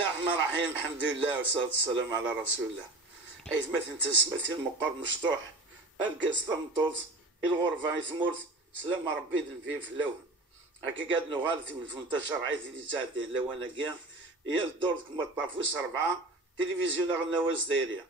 الله الرحمن الرحيم. الحمد لله والصلاة والسلام على رسول الله. أي مثل تسمثل المقر مشطوح القصة مطوز الغرفة يثمرت سلام ربي ذنبي في اللون هكا قاد نغالت من 18 عيث اللي ساعتين لو أنا كيا هي الدور كما طافوس 4 تلفزيون غنواز دايريا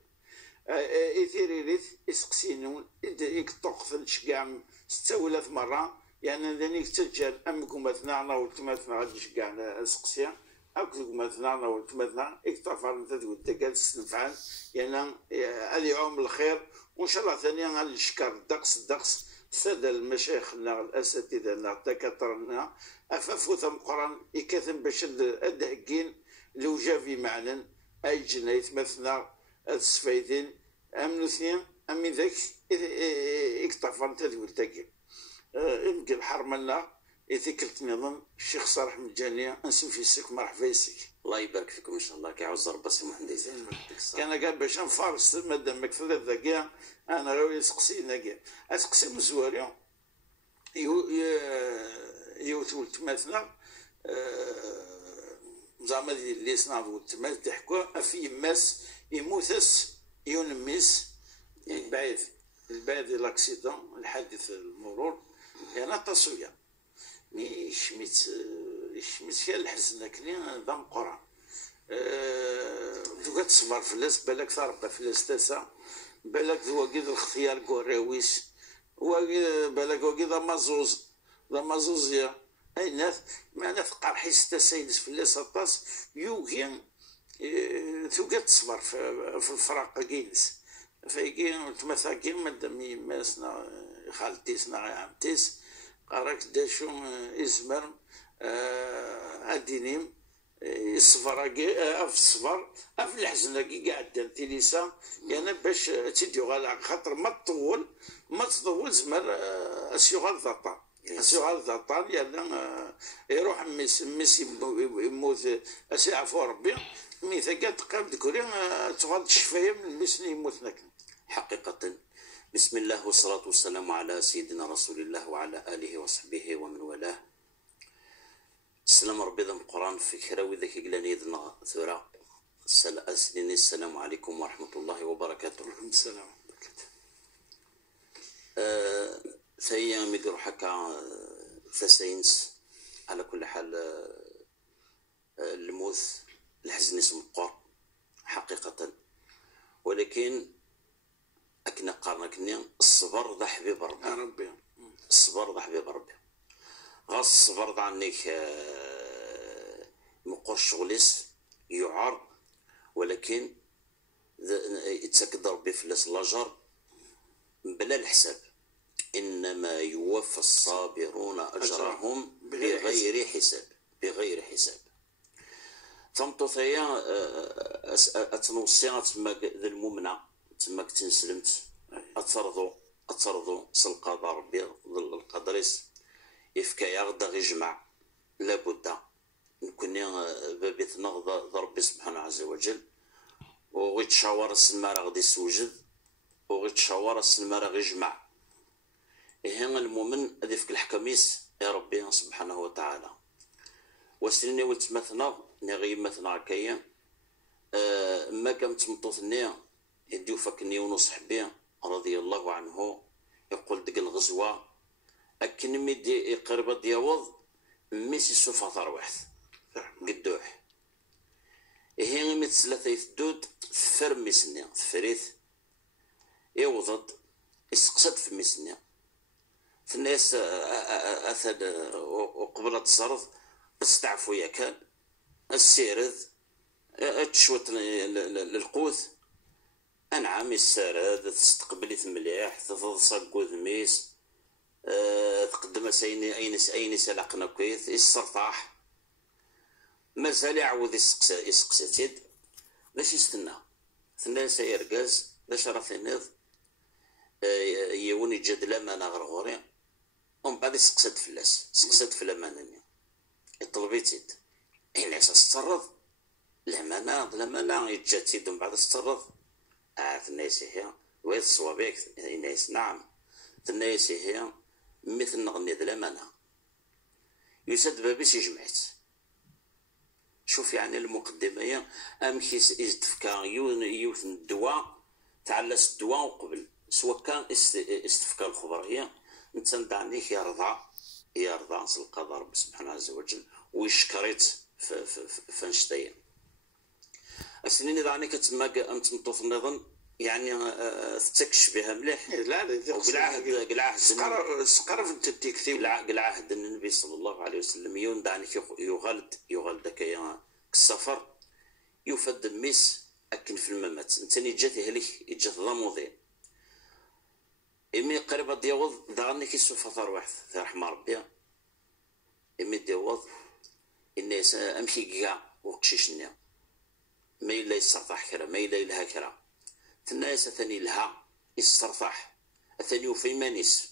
إثيري ريث إسقسينون يكتوقف شكاع 6 ولا 8 مرة يعني ذانيك تسجل أمكم مثنى ناولت مثنى غادي شكاع إسقسيا أكتب مثلا ناولت مثلا اكتفر من تدوين تجالس نفعل يعني هذه عام الخير وإن شاء الله ثانيا غادي نشكر الدقس السادة المشايخنا الأساتذة الدكاترة أفافو ثم قران يكثم باش الدهكين لو جافي معنا أي جنايت مثلا السفايدين أمن اثنين أمن ذاك اكتفر تدوين تجال يمكن الحرمنا يذكرت نظام الشيخ صالح مجانية انسو في السك مرحبا يسك الله يبارك فيكم ان شاء الله كيعوز ربي سي محمد كان قال باش نفارس مادام ثلاثة كاع انا غاوي يسقسينا كاع اسقسي مزواري يوثولت مثلا زعما اللي صنعوا ولتما تحكوا في ماس يموتس يونميس البعيد لاكسيدون الحادث المرور يعني تصويا يشميت كاع الحزن كني نظام قران دوكا تصبر فلاس بالك تربى فلاس تاسع بالك واكيد الاختيار كوراويس بالك واكيد مازوزيا اي ناس معناتها قرحي 6 سايلس فلاس طاس يوكي توكا تصبر في الفراق كينس فايكي تمثاكي مادام ماسنا خالتيسنا عمتيس قراك داشو إزمر أدينيم الصفر في الصفر في الحزن كي قاعد تيليسا يعني باش تيجيو على خاطر ما تطول زمر أسيوغال ضطان يعني يروح ميسي يموت أسي عفو ربي ميثا قاعد تقام ذكوري تغاد الشفاية من المسن يموت ناكن حقيقة. بسم الله والصلاة والسلام على سيدنا رسول الله وعلى آله وصحبه ومن والاه. السلام ربي ذا القرآن في كراوي ذاك قلاني ذنا ثورة السلام عليكم ورحمة الله وبركاته. وعليكم السلام وبركاته. ثيا ميقرو حكا ثسينس على كل حال الموت الحزن اسم القر حقيقة، ولكن أكنا قارنا كني الصبر ذا حبيب ربي. الصبر ذا حبيب ربي غاس الصبر ذا عنيك مقر شغليس يعار، ولكن يتسكد ربي فلاس لاجر بلا الحساب، إنما يوفى الصابرون أجرهم بغير حساب. تمطو ثيا أتنوصينا تما ذا المؤمنة تما تنسلمت أترضو سلقاض ربي القدريس يفكا غدا غيجمع لابد نكوني بابيتنا ذا ربي سبحانه عز وجل، وغيتشاور السمارة غدي يسوجد وغيتشاور السمارة غيجمع إهنا المؤمن هذي فك الحكميس يا ربي سبحانه وتعالى. وسني ولت مثنا نغي مثنا كيا ما كانت مطوثني يديو فكني ونصح بيه رضي الله عنه يقول ديك الغزوة أكن ميدي قرب دياوض ميسي سوفا ثروحث قدوح إهي ميت ثلاثة يثدود ثفر ميسني ثفريث يوضد يسقسد في ميسني في الناس أثد وقبل التصرف استعفوا يا كان السيرد تشوت للقوث أنعم السراد تستقبلت مليح تتصق ذميس تقدم سيني أين سلقنا كويث السرطاح مازال يعود يسقساتيد باش يستنى ثنا سيرقاز باش راه ثنيض يوني جد لمانا غرغوري ومن بعد سقسات في الأمانة يطلبيتيد إلا تصرف لمانا يتجاتيد ومن بعد تصرف الناس هي ويض صوابيك الناس نعم الناس هي مثل نغني ذا الأمانة يسد بابيس يجمعت شوف يعني المقدمة هي أمكيس إستفكا يوث الدواء تعلس الدواء وقبل سواء كان استفكا الخبر هي نتندعنيك يرضى نصل القضاء رب سبحانه عز وجل ويشكريت فانشتين السنين إذا عني كتما أنت مطوف النظام يعني تتكش بها مليح. لا قلعه سقرف انت تكتب قلعه النبي صلى الله عليه وسلم يوندعني يغلد كيا السفر يفد ميس أكن في الممات انتني جاتي هليك جات ضموضي إمي قريبة ديوض دعني كيسو فطر واحد في رحمة ربي إمي ديوض إني أمشي كاع وقشيشني ما إلا يسترطح كرا ما إلا يلها كرا الناس ثاني لها يسترطح ثاني وفي مانيس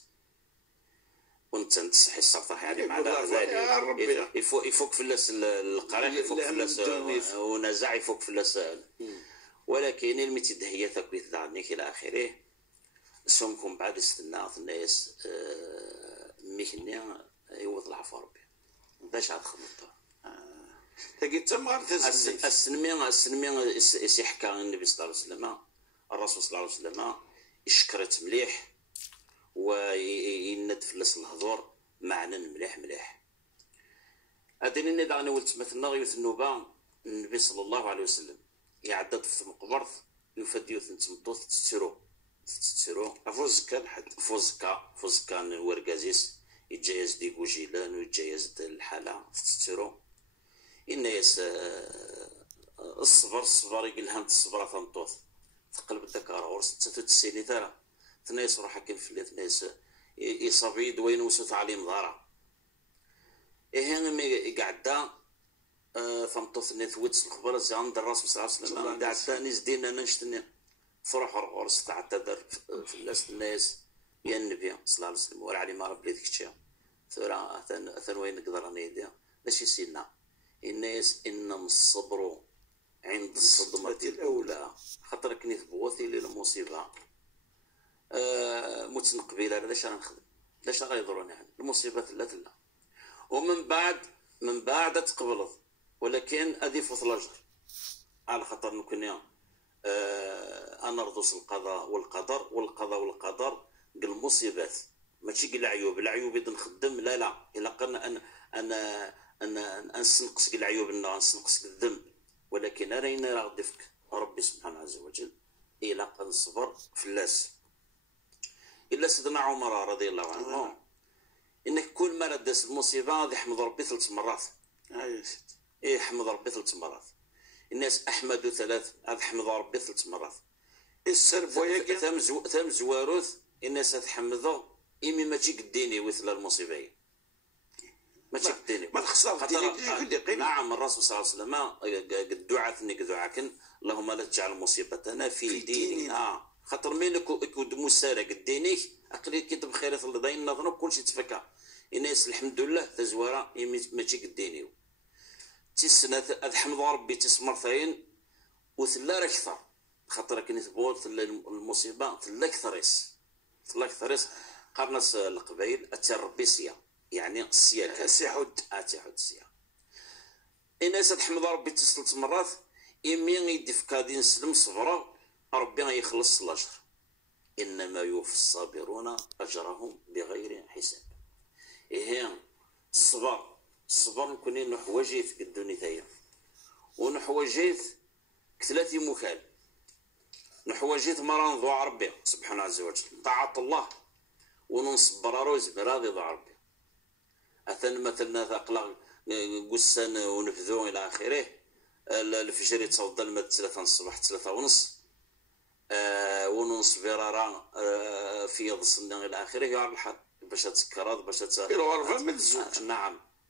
وانت تصحي السرطح يعني مع ذلك يفوق فلاس القريح يفوق فلاس ونزع يفوق فلاس ولكن المتد هي تكويت دعنيك الى اخره سمكم بعد استناء الناس ميكنيا يوض العفو ربي باش عاد خمطه تجي تمر السنمي يحكى النبي صلى الله عليه وسلم الرسول صلى الله عليه وسلم يشكرت مليح ويند فلس الهضور معنا مليح هادين اللي داغني ولت مثلنا غيوث النوبه النبي صلى الله عليه وسلم يعدد في مقبرث يفد يوث نتمطوث تتسيرو فوزكا الحد فوزكا ورقازيس يتجايز ديكو جيلان ويتجايز الحاله تتسيرو الناس الصبر يقلهم الصبر تنطوث تقلب الذكر ورس تتسيني ترى تناس راح كاين في الليل ناس يصابيد وين وسط عليه مضارع هنا مي قعدا فمطوث نثوت الخبر زي عند الرسول صلى الله عليه وسلم قعدا نزدينا نشتني فرح ورس تعتذر في الناس يا النبي صلى الله عليه وسلم ولا علي ما رب لي ديك الشيء ثورة أثن وين نقدر نيديا باش يسينا الناس إنما الصبر عند الصدمة الأولى خاطر كني بوثي للمصيبة متن قبيله علاش راه نخدم علاش راه يضروني يعني المصيبه لا ومن بعد تقبلض ولكن ادي فوت الاجر على خاطر نكون انا رضوس القضاء والقدر قال المصيبات ماشي قال العيوب اذا نخدم لا الا قلنا انا نسنقص العيوب نسنقص الذنب ولكن انا غادي فيك ربي سبحانه عز وجل الى قنصبر فلاس إلا سيدنا عمر رضي الله عنه إنك كل ما ردس المصيبة هذا يحمد ربي 3 مرات يحمد ربي 3 مرات الناس أحمدوا 3 هذا حمد ربي 3 مرات السرب وياك ثم زواروث الناس تحمدوا إمي ما تجي قديني مثل المصيبة ما تجي قديني ما تخسر نعم الرسول صلى الله عليه وسلم قد دعاتني دعاكن اللهم لا تجعل مصيبتنا في ديننا خاطر مالك يكون مسارق الدينيك اقلي كي بخير الله داين نظن كلشي تفكى الناس الحمد لله تزواره ماشي قدينيو تسنه الحمد ربي تسمرتين وثلا اكثر خاطر كي نثبول المصيبه ثلا اكثريس قرنس القبائل اتى ربي سيا يعني السيا سيحود السيا الناس تحمد ربي 3 مرات إمي يدفك هذه نسلم صبره ربي يخلص الأجر إنما يوفي الصابرون أجرهم بغير حساب الصبر نكون نحوجيت قدوني ثايا ونحوجيت كثلاثي مكال نحوجيت مرة نضوع ربي سبحانه عز وجل طاعة الله ونصبر روز براضي ضوع ربي أثن مثلنا ثقلا قسان ونفذو إلى آخره الفجر يتصود المد 3 الصبح 3 ونص ونص برارا في ضصنا الى اخره يا الحال باش تسكرات باش الغرفه من الزوج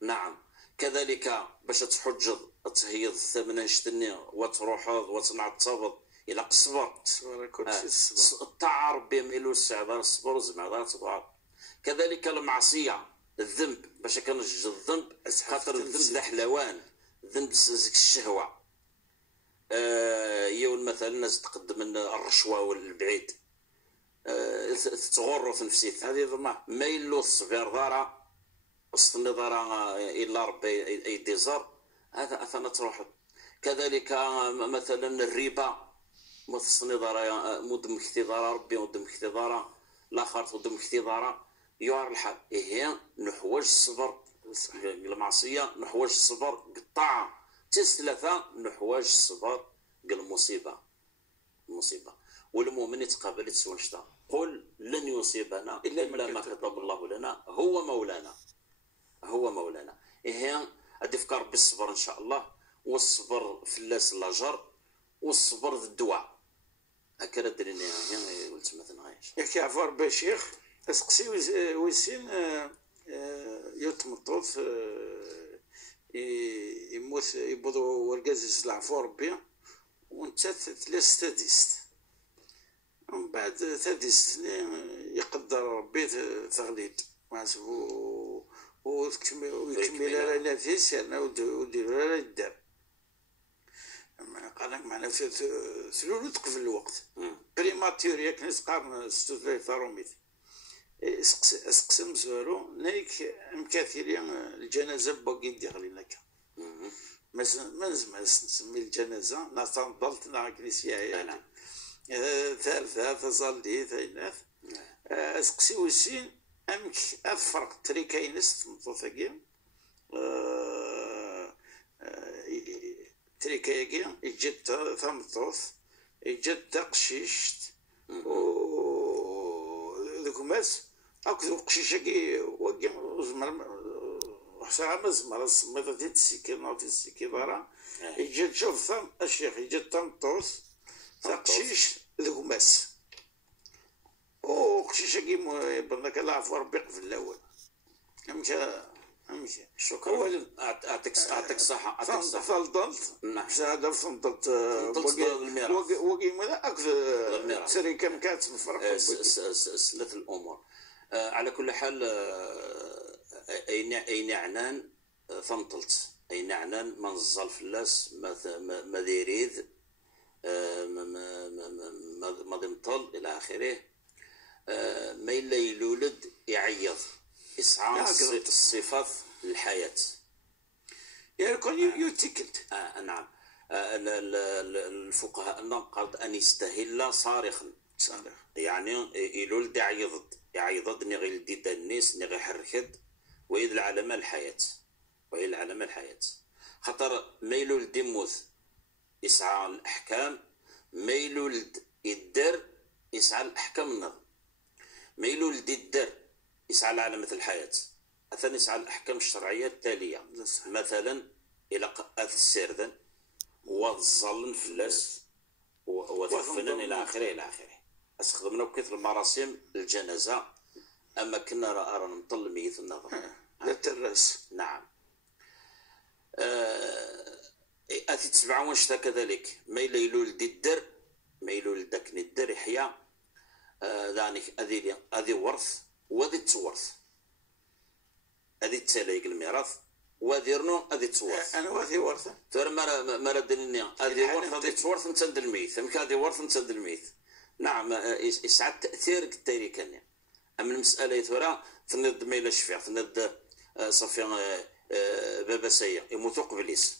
نعم كذلك باش تحجض تهيض الثمن نشتني وتروحض وتنعطبض الى الصبر الطاعه ربي ميلو السعدار الصبر والزمعدار تبع كذلك المعصيه الذنب باش كنجد الذنب خاطر الذنب ذا حلوان الذنب زيك الشهوه يوم مثلا الناس تقدم الرشوه والبعيد تغرو في نفسيت هذه ضمع ما يلو الصغير دارا وسط النظاره الا ربي يديزر هذا أثناء تروح. كذلك مثلا الربا متصني دارا مدم اختضارا ربي مدم اختضارا الاخر تدم اختضارا يعر الحال. هي نحوج الصبر المعصيه، نحوج الصبر قطاعه تس ثلاثه، نحوج الصبر المصيبه. والمؤمن يتقابل يتسوى شتا قل لن يصيبنا الا ما كتب الله لنا هو مولانا. هي ادفكر بالصبر ان شاء الله، والصبر في اللاس الاجر، والصبر ذي الدواء. هكذا دريني يعني قلت مثلا غايش ياك يعفو ربي الشيخ اسقسي ويسين يتمطوط يموت يبوضو ورقاز يسلع فور ربي وانت ثلاث تاديست، ومن بعد تاديست يقدر ربي تغليد ويكمل على نفيس يعني وديرو على الدار. قال لك معنا ثلولو تقفل الوقت بريماتور ياك نسقار ستوثلاث ثاروميت اسقسم زورو نايك مكاثرين الجنازة باقي ندير ليناك ما نزمع نسمي الجنازة نتنضلت نا كنيسيا ثالثة تظلي ثيناث اسقسي وسين امك افرق تريكاينس مطوثاكي تريكايكي يجد ثمطوث يجد تقشيشت ذوك ماس هاك ذوك قشيشاكي وكي زمر حسا مزمر السميطة تيتسيكي نوتي السيكي دارا يجد شوف ثم الشيخ يجد ثمطوث تقشيش ذوك ماس قشيشاكي بنك العفو ربي في الأول امشي شكرا. اعطيك الصحة. فضلت نعم هذا فضلت وقي ماذا أكثر سري كم كاتب الفرق سلة الأمور. على كل حال أي نعنان ثمطلت أي نعنان ما نزل في اللاس ما ديريد ما دمطل إلى آخره. ما إلا يلولد يعيض يسعى الصفات الحياة يكون يتكلت. نعم. الفقهاء قال أن يستهل صارخا يعني يلولد يعيض نغي الديد الناس نغي حركد ويدل على ما الحياة خطر ما يلولد يموت يسعى الأحكام، ما يلولد يدر يسعى الأحكام النظم، ما يلولد يدر يسعى لعلامة الحياة. أثنى يسعى الأحكام الشرعية التالية مثلا إلى السردن والظلن فلاس وثفنن إلى آخره أستخدمنا بكثر المراسم الجنازة. أما كنا رانا نطل ميت النظر ذات الرأس. نعم. أتي تسبعون شتا كذلك ما يلولد الدر ما يلولد داك الدر يحيى ذانك أذي ورث وذي تورث أذي تساليق الميراث وذي رنو أذي تورث. أنا وذي ورثة ترى ما ردني أذي ورث أذي تورث نتسند الميت أمك أذي ورث نتسند الميت. نعم يسعد تأثير التالي كان. أما المسألة يتورى تند ميلا الشفيع تند صفيا بابا سيا يموت قبليس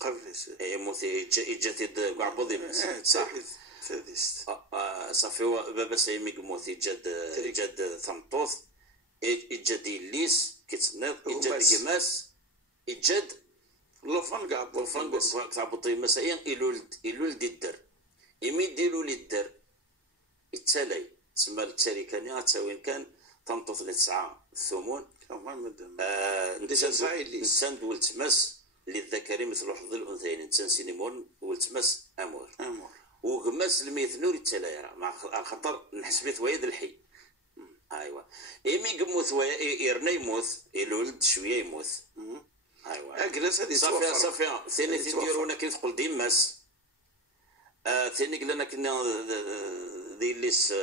يموت يجتد قعبض يمس صح صافي بابا سيا ميموت يجد ثمطوث يجد ليس كيتصنت يجد جماس يجد لفن قعبض مسائيا يلولد الدر يميد يلولد الدر يتسالي تسمى التالي كان تساوين كان تنطف لتسعة الثمون نساند والتمس للذكر مثل حظ الأنثيين نسان مورن والتمس أمور وغمس الميت نور التلايرة مع خطر نحسبت ويد الحي. أيوة إيمي قموت يرنا يموت يلولد شوية يموت. أيوة أجلس هذه صافية ثاني تديرونا كي تقول ديماس ثاني قلنا كنا ذي الليس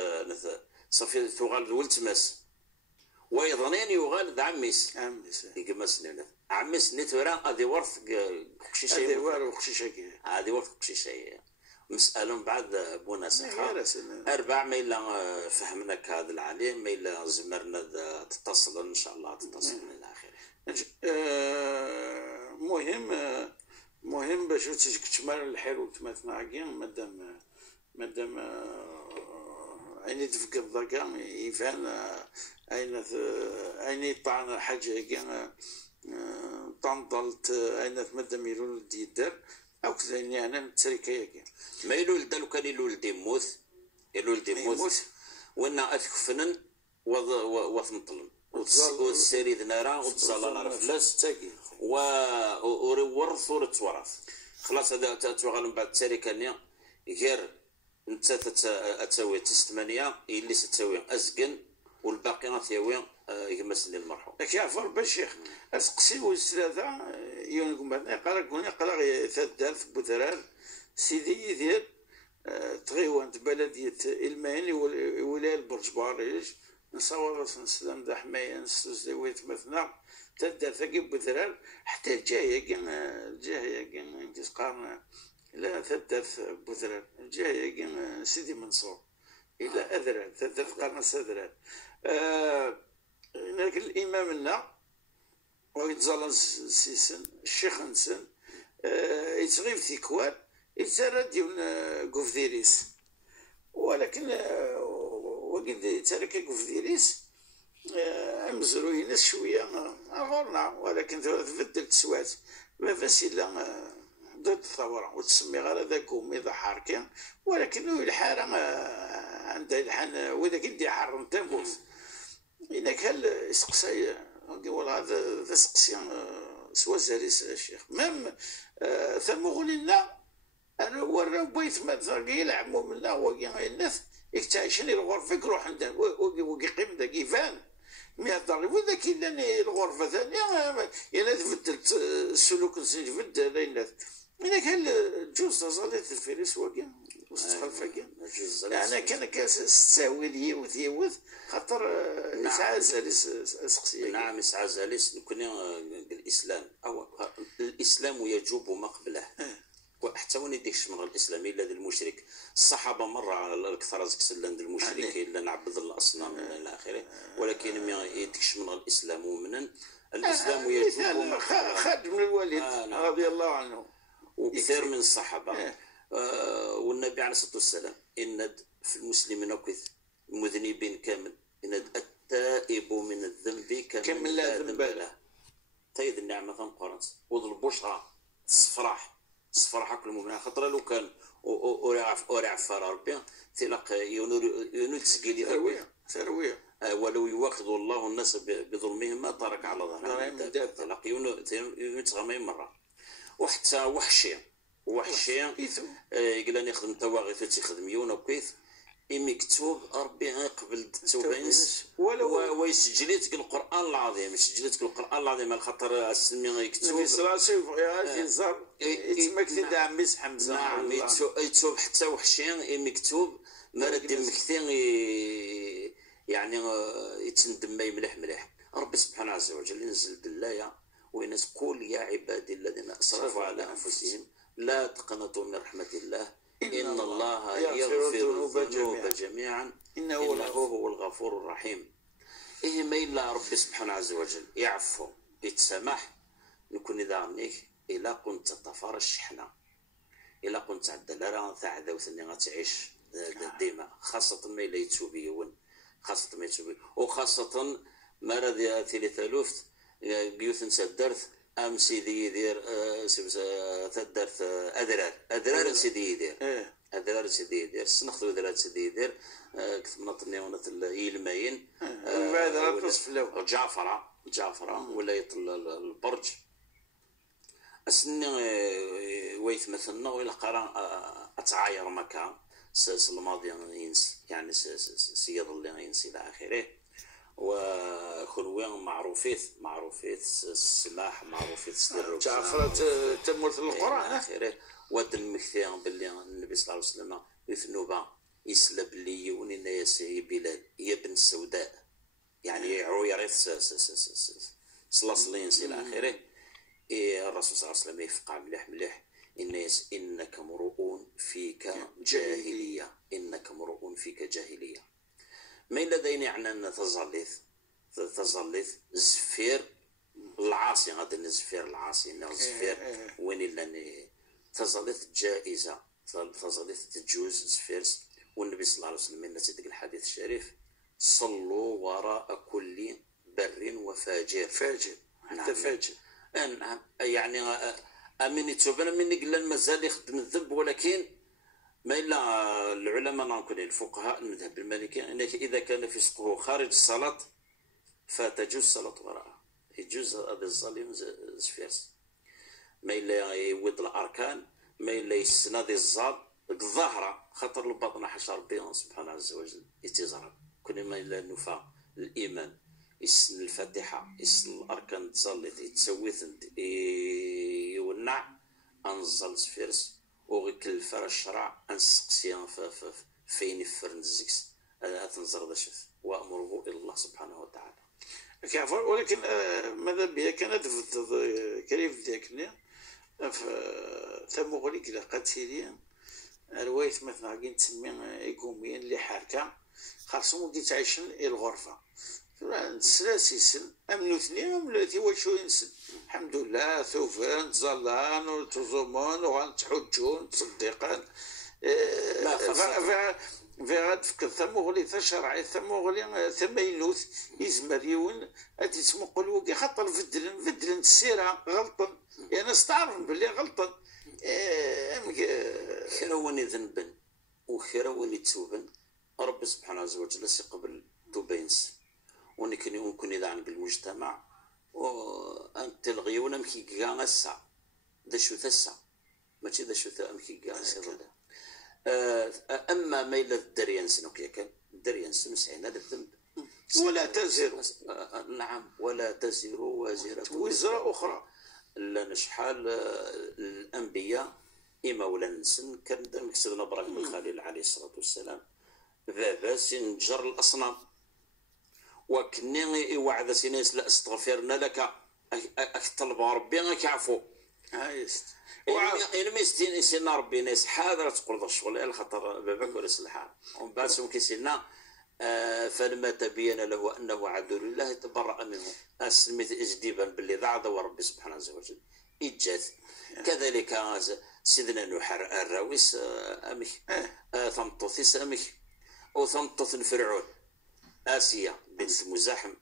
صافي تغال والتمس ويظنين يغال عميس يقمس لنا عميس نتورا هذه ورث قشيشة هذه ورث قشيشة مسألة بعد بنصيحة 4 ما إلا فهمناك هذا العليم ما إلا زمرنا تتصل إن شاء الله تتصل من الآخر. مهم باش تكتمل الحير وتمثنا كاع مادام عيني تفكر ذاك يفان عيني يطعن حاجه كاع طنطلت عيني مادام يلول يدار او كذا يعني التركه كاع ما يلول لو كان يلول يموت وانا اثكفنن وثمطلن والسيري ذنارا وتزالنا رفلاس ورث ورث خلاص هذا تتوغل من بعد التركه نيا غير انت تسوي تستمانية اللي ستسوي ازقن والباقي غتسوي يمس للمرحوم. كيعرفوا بالشيخ اسقسي والثلاثه يونكم بعد قرا ثدارت بوثرار سيدي يدير تغيوانت بلديه الماين ولايه البرج باريج نصور السلام دا حمايه نستوزيويت مثلا تدار ثقي بوثرار حتى جايه كان كيسقارنا لا ثدارت بوثرار جايه كان سيدي منصور الى اذران ثدارت قرن سذران هناك الامام لنا ويتزال سيسن الشيخ نسن يتغيب ثيكوان يتسرد ديون قفديريس ولكن وقد يترك قفديريس مزروين شويه غورنا ولكن تبدل تسوات ما فاسيلا ضد الثوره وتسمي غير هذا كومي ذا حاركين ولكن الحاره عندها الحان واذا كنتي حار تموت إنك هل يسقسي والله هذا سقسي سوا زاريس الشيخ مام ثمغولنا أنا ورا بيت مثلا يلعبوا منا وقي الناس يكتعيشني الغرفة يروح عندنا وقيم ذاك يفان مئة دولار وإذا كان الغرفة ثانية يعني تبدلت السلوك نبدل الناس إنك هل جوز صليت الفيرس وقي يعني كان كاستهوي يوث خاطر يسعى زاليس سقسيه نعم يسعى زاليس نكون الاسلام او الاسلام يجوب ما قبله وحتى وين يديكش من الاسلام الا المشرك الصحابه مره على الاكثر سلند المشرك الا نعبد الاصنام الى اخره ولكن ما يديكش من الاسلام ومن الاسلام يجوب ما قبله خادم الوالد رضي الله عنه وكثير من الصحابه والنبي عليه الصلاه والسلام ان في المسلمين وكث المذنبين كامل ان التائب من الذنب كمن لا ذنب له تايد النعمه قرنت وذ البشرى الصفراح كل المؤمنين خاطر لو كان اورعف ربي تلق يونو تسقيلي ثرويه ولو يواخذ الله الناس بظلمهم ما ترك على ظهرهم تلق يونو تغمي مره وحتى وحشي يقول لي يخدم تواغيث تيخدم يونا وكيف مكتوب ربي يقبل التوبانس ويسجليتك القران العظيم سجليتك القران العظيم على خاطر السمي يكتب يتمك دعم مس حمزه نعم يتوب حتى وحشين مكتوب مرد مكثين يعني يتندم مليح ربي سبحانه عز وجل ينزل دلايه وينس قول يا عبادي الذين اسرفوا على انفسهم لا تقنطوا من رحمة الله إن الله يغفر الذنوب جميعا إنه هو الغفور الرحيم إيه ما إلا ربي سبحانه عز وجل يعفو يتسامح نكون إذا عنيك إلا كنت تطفر الشحنة إلا كنت عدل ثعذا وثني غتعيش ديما خاصة ما إلا يتوبيون وخاصة مرض ثلاثة لفت بيوت سدرت ام سيدي يدير تدرت اذرار سيدي يدير اذرار سيدي يدير سنخدو اذرار سيدي يدير كثمنطني ونت يلماين بعد تصف له جعفره ولايه البرج اسني ويت مثلنا ولا قرا اتعاير مكان الماضي ينس يعني سيض اللي ينس الى اخره وخلوين معروفيت السماح معروفيت السر جعفرة تموت القرآن آخره ودم مكثيان باللي النبي صلى الله عليه وسلم يثنوبا يسلب لي يوني ناس بلال يا بن السوداء يعني عويريث صلاصلين إلى آخره الرسول صلى الله عليه وسلم يفقع مليح الناس إنك مرؤون فيك جاهلية ما إلا دين يعني أن تظلث زفير العاصي غادي الزفير العاصي انه الزفير وين الا تظلت جائزه تظلت تجوز زفيرس. والنبي صلى الله عليه وسلم من ديك الحديث الشريف صلوا وراء كل بر وفاجر. فاجر حتى فاجر. نعم يعني امين يتوبنا مني قال مازال يخدم الذنب، ولكن ما إلا العلماء نقول الفقهاء المذهب المالكي انك اذا كان فسقه خارج الصلاه فتجوز الصلاه وراءه، يجوز هذا الظالم زفيرس ما إلا يود الاركان ما إلا يسناد الزاد الظاهره خاطر الباطن حاشا ربي سبحانه عز وجل يتزرع كل ما إلا النفاق الايمان يسن الفاتحه يسن الاركان تصلي يتسويث يونع انزل زفيرس وغيك الفرش الشرع انسقسي فين فرن الزكس تنزر ذا شف وامره الى الله سبحانه وتعالى. كعفوا ولكن ماذا بيا كانت كريف ديالك ثم غليك لقد سيريا رواية مثلا كي تسمي إيكوميين اللي حاركة خاصهم كي تعيشن الغرفة سلاسيسن أمنوثني أمنوثي وشو ينسن الحمد لله ثوفان تزلان وتزومون وغنتحجون تصدقان في غاد فكر ثموغلي ثشرعي ثموغلي ثمينوث يزمريون أتي تسمو قلوكي خاطر فدلن السيرة غلطا يعني استعرف باللي غلطا خيروني ذنبا وخيروني توبا رب سبحانه عز وجل سيقبل توبينس ونكون إذا عن المجتمع وأنت الغيونة مكي كاع الساعة ذا شو ثسا ماشي ذا شو ثا مكي كاع أما ما إلا الدريان سنوك ياك الدريان سنسعين هذا الذنب ولا تزر نعم ولا تزر وازرة وزر أخرى. لأن شحال الأنبياء إما ولا نسن كان دام سيدنا إبراهيم الخليل عليه الصلاة والسلام بابا سنجر الأصنام وكني يوعد سينيس لا استغفرنا لك أكطلب ربي غيك عفو إلا ما يستين سيدنا ربي ناس حاضر تقول ذا الشغل على خاطر باباك ولا سلحان ومن بعد سمكي سيدنا فلما تبين له أنه عدو لله تبرأ منه أسلمت إجديبا باللي ضعض وربي سبحانه عز وجل إجاز. كذلك سيدنا نوح الراويس أمك ثمطوثيس أمك أو ثمطوث فرعون آسيا بنت مزاحم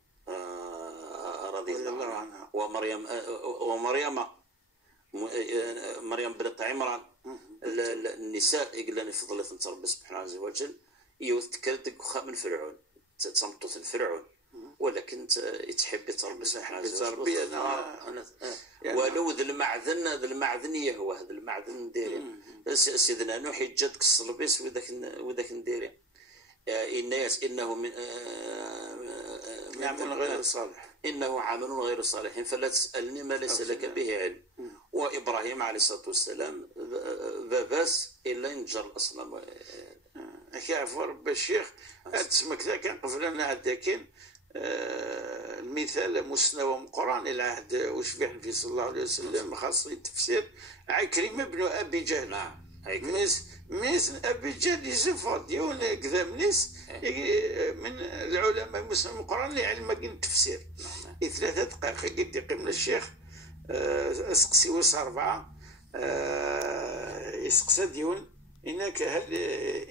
رضي الله عنها مريم بنت عمران النساء يقولون فضلت ربي سبحانه عز وجل يذكرتك من فرعون تصمتوث فرعون ولكن تحب ربي سبحانه عز وجل ولو ذا المعدن يهوى هذا المعدن نديري سيدنا نوح يجدك الصلبيس وذاك نديري الناس انه من عمل غير صالح انه عمل غير صالح فلا تسالني ما ليس لك به علم. وابراهيم عليه الصلاه والسلام باباس الا ينجر الاصنام. كيعرفوا رب الشيخ تسمك ذا كان قبلنا هداكين المثال مستوى من قرآن العهد وشبه النبي صلى الله عليه وسلم خاصة التفسير عكرمة بن أبي جهل. نعم ميس أبي جهل يزفر ديون كذا منيس من العلماء المسلمين القرآن اللي علم التفسير 3 دقائق قد يقيم الشيخ اسقسي وس 4 يسقسى ديون إنك هل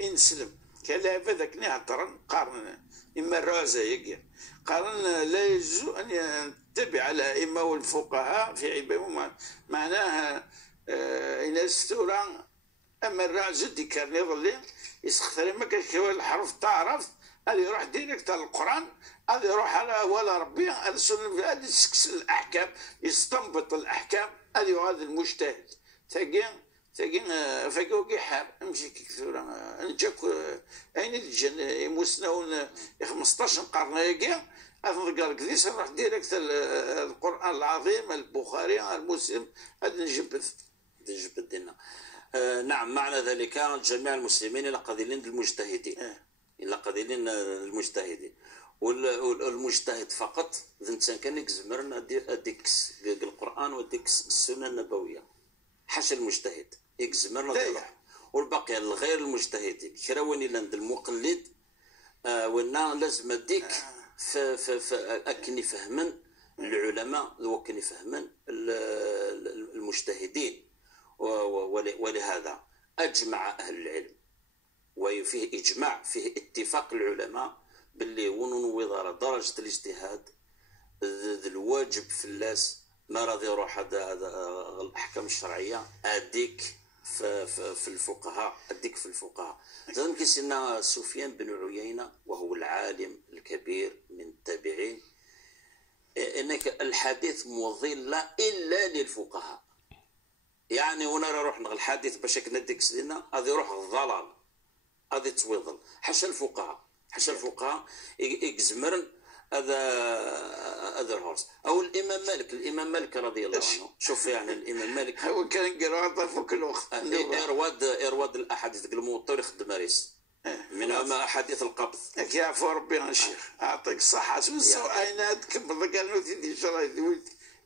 إنسلم كلعبة ذاك نعترن قارن إما الرازة يقير قارن لا يجوز أن يتبع على الأئمة والفقهاء في عبادة معناها إن استورا أما الرازة دي كان يظل يسختر ما كاش الحرف تعرف هذا يروح ديريكت على القرآن هذا يروح على ولا ربي هذا السنة هذا يسكس الأحكام يستنبط الأحكام هذا المجتهد ثقين فقوقي حاب امشي كثيرا نجاك اين الجن مسنون 15 قرن يقيا اظن قال كذيس نروح ديريكت القران العظيم البخاري المسلم هذا نجبد دينا. نعم معنى ذلك جميع المسلمين الى قليلين المجتهدين الى قليلين المجتهدين والمجتهد فقط الانسان كان يكزمرنا ديكس القران وديكس السنه النبويه حاشا المجتهد يكزمرنا والباقي الغير المجتهدين كراوني لاند المقلد ونا لازم ديك اكني فهمن العلماء وكان يفهمن المجتهدين، ولهذا أجمع أهل العلم، وفيه إجماع، فيه اتفاق العلماء باللي وننوض على درجة الاجتهاد الواجب في اللاس ما راضي يروح هذا الأحكام الشرعية أديك في الفقهاء، أديك في الفقهاء. زاد يمكن سيدنا سفيان بن عيينة وهو العالم الكبير من التابعين، انك الحديث مضل الا للفقهاء. يعني وانا نروح الحديث باش نديك سلينا غادي يروح الضلال، غادي توضل. حاشا الفقهاء، حاشا الفقهاء يجزمرن هذا الهورس. او الامام مالك، الامام مالك رضي الله عنه، شوف يعني الامام مالك هو كان يقرا في كل وقت ارواد الاحاديث الموطر يخدم ريس منها احاديث القبض. يعفو ربي يا شيخ، يعطيك الصحة. شو السؤال تكمل قالوا تدي شرايط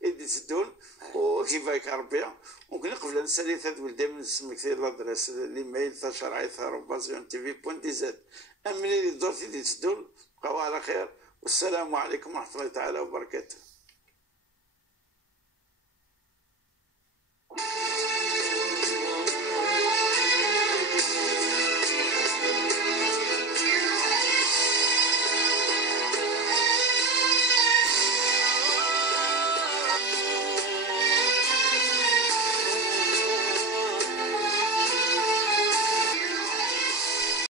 يدي تدون وكيفاك ربي. ممكن قبل نسالي ثلاث ولدان من اسم كثير الادريس الايميل تاع شرايط @tv.dz. امني لي دور تدي تدون. بقاو على خير والسلام عليكم ورحمة الله تعالى وبركاته.